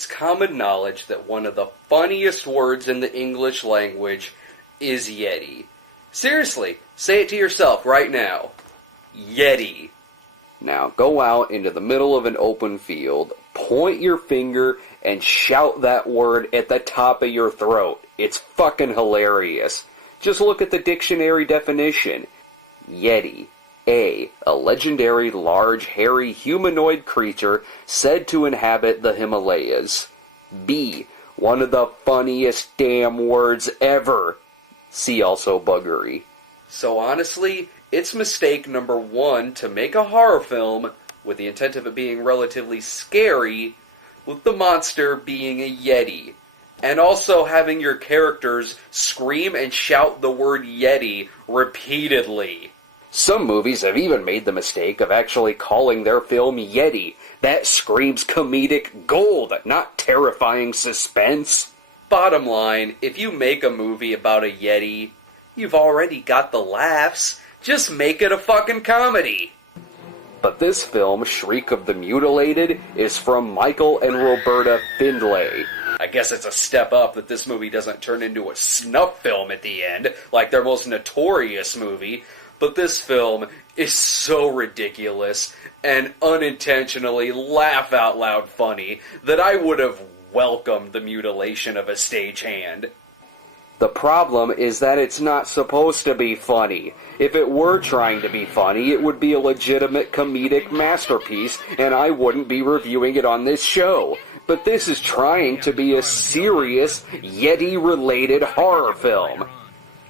it's common knowledge that one of the funniest words in the English language is Yeti. Seriously, say it to yourself right now. Yeti. Now go out into the middle of an open field, point your finger, and shout that word at the top of your throat. It's fucking hilarious. Just look at the dictionary definition. Yeti. A legendary large hairy humanoid creature said to inhabit the Himalayas. B, one of the funniest damn words ever. See also buggery. So honestly, it's mistake number 1 to make a horror film with the intent of it being relatively scary, with the monster being a Yeti, and also having your characters scream and shout the word Yeti repeatedly. Some movies have even made the mistake of actually calling their film Yeti. That screams comedic gold, not terrifying suspense. Bottom line, if you make a movie about a Yeti, you've already got the laughs. Just make it a fucking comedy. But this film, Shriek of the Mutilated, is from Michael and Roberta Findlay. I guess it's a step up that this movie doesn't turn into a snuff film at the end, like their most notorious movie, but this film is so ridiculous and unintentionally laugh-out-loud funny that I would have welcomed the mutilation of a stagehand. The problem is that it's not supposed to be funny. If it were trying to be funny, it would be a legitimate comedic masterpiece, and I wouldn't be reviewing it on this show. But this is trying to be a serious, Yeti-related horror film.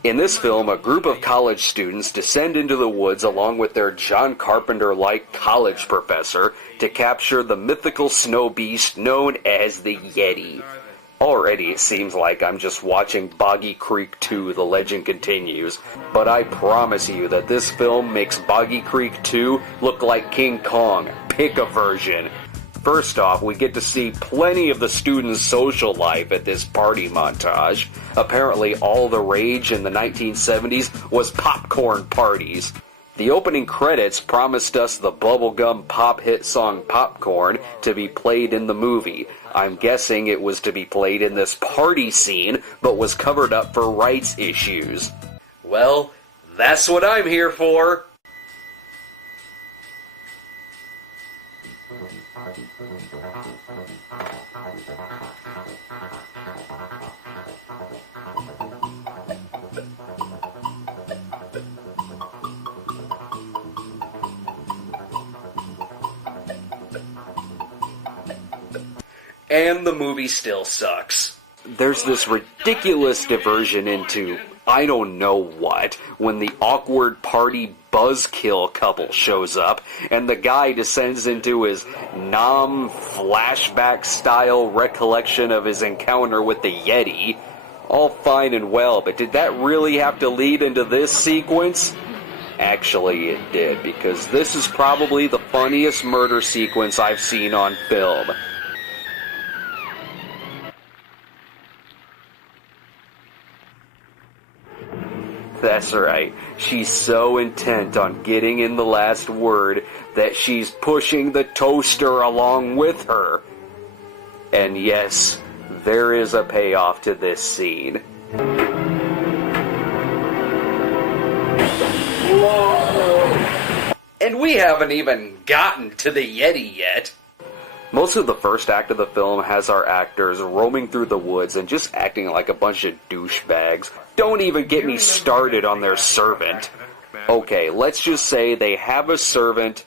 In this film, a group of college students descend into the woods along with their John Carpenter-like college professor to capture the mythical snow beast known as the Yeti. Already it seems like I'm just watching Boggy Creek 2, The Legend Continues, but I promise you that this film makes Boggy Creek 2 look like King Kong. Pick a version. First off, we get to see plenty of the students' social life at this party montage. Apparently all the rage in the 1970s was popcorn parties. The opening credits promised us the bubblegum pop hit song Popcorn to be played in the movie. I'm guessing it was to be played in this party scene, but was covered up for rights issues. Well, that's what I'm here for. And the movie still sucks. There's this ridiculous diversion into I don't know what when the awkward party buzzkill couple shows up and the guy descends into his Nam flashback style recollection of his encounter with the Yeti. All fine and well, but did that really have to lead into this sequence? Actually, it did, because this is probably the funniest murder sequence I've seen on film. That's right, she's so intent on getting in the last word that she's pushing the toaster along with her. And yes, there is a payoff to this scene. Whoa. And we haven't even gotten to the Yeti yet. Most of the first act of the film has our actors roaming through the woods and just acting like a bunch of douchebags. Don't even get me started on their servant. Okay, let's just say they have a servant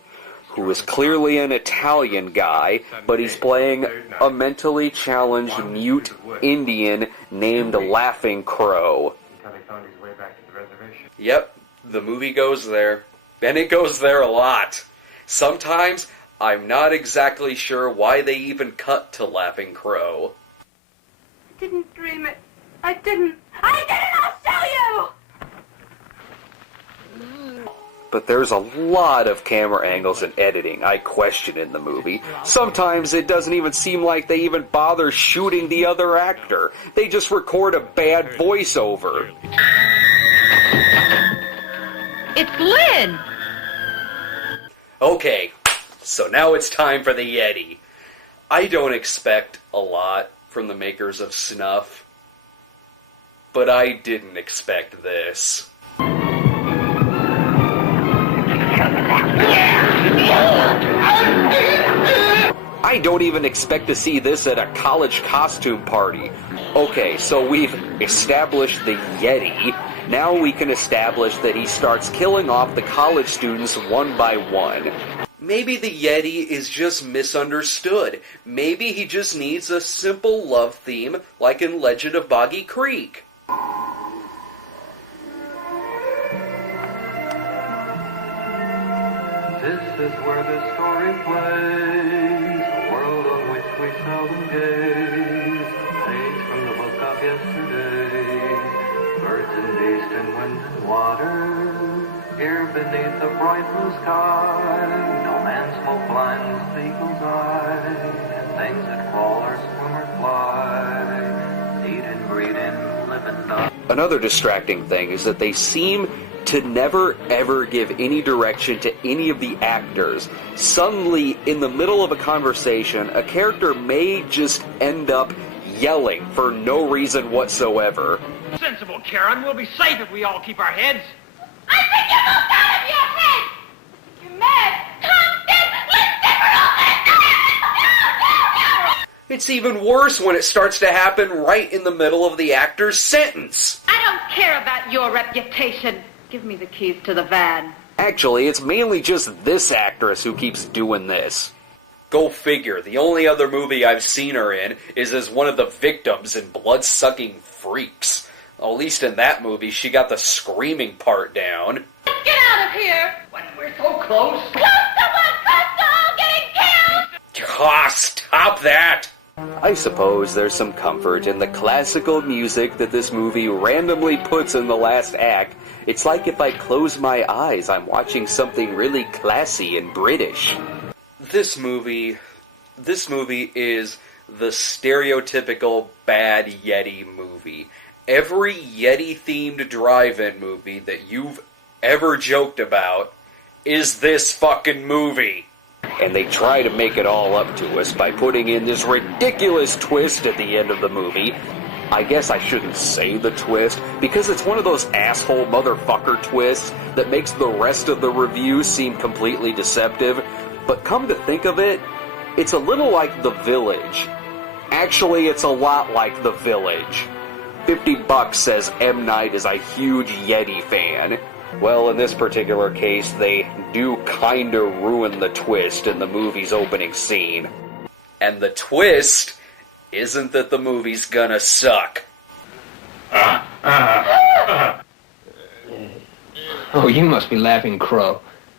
who is clearly an Italian guy, but he's playing a mentally challenged mute Indian named Laughing Crow. Yep, the movie goes there. And it goes there a lot. Sometimes I'm not exactly sure why they even cut to Laughing Crow. I didn't dream it. I didn't, I'll tell you! But there's a lot of camera angles and editing I question in the movie. Sometimes it doesn't even seem like they even bother shooting the other actor. They just record a bad voiceover. It's Lynn! Okay, so now it's time for the Yeti. I don't expect a lot from the makers of Snuff, but I didn't expect this. I don't even expect to see this at a college costume party. Okay, so we've established the Yeti. Now we can establish that he starts killing off the college students one by one. Maybe the Yeti is just misunderstood. Maybe he just needs a simple love theme like in Legend of Boggy Creek. This is where the story plays, a world on which we seldom gaze. Page from the book of yesterday, birds and beasts and wind and water. Here beneath the bright blue sky, no man's smoke blinds the eagle's eye. And things that crawl or swim or fly, eat and breed and live and die. Another distracting thing is that they seem to never ever give any direction to any of the actors. Suddenly, in the middle of a conversation, a character may just end up yelling for no reason whatsoever. Sensible, Karen. We'll be safe if we all keep our heads. I think you're both out of your head! You're mad! Tom, Dick, let's differ. It's even worse when it starts to happen right in the middle of the actor's sentence. I don't care about your reputation. Give me the keys to the van. Actually, it's mainly just this actress who keeps doing this. Go figure, the only other movie I've seen her in is as one of the victims in Blood-Sucking Freaks. At least in that movie, she got the screaming part down. Get out of here! When we're so close. Close to what? Close to all getting killed! Ah, stop that! I suppose there's some comfort in the classical music that this movie randomly puts in the last act. It's like if I close my eyes, I'm watching something really classy and British. This movie is the stereotypical bad Yeti movie. Every Yeti-themed drive-in movie that you've ever joked about is this fucking movie. And they try to make it all up to us by putting in this ridiculous twist at the end of the movie. I guess I shouldn't say the twist, because it's one of those asshole motherfucker twists that makes the rest of the review seem completely deceptive. But come to think of it, it's a little like The Village. Actually, it's a lot like The Village. $50 says M. Night is a huge Yeti fan. Well, in this particular case, they do kinda ruin the twist in the movie's opening scene. And the twist isn't that the movie's gonna suck. Oh, you must be laughing, Crow.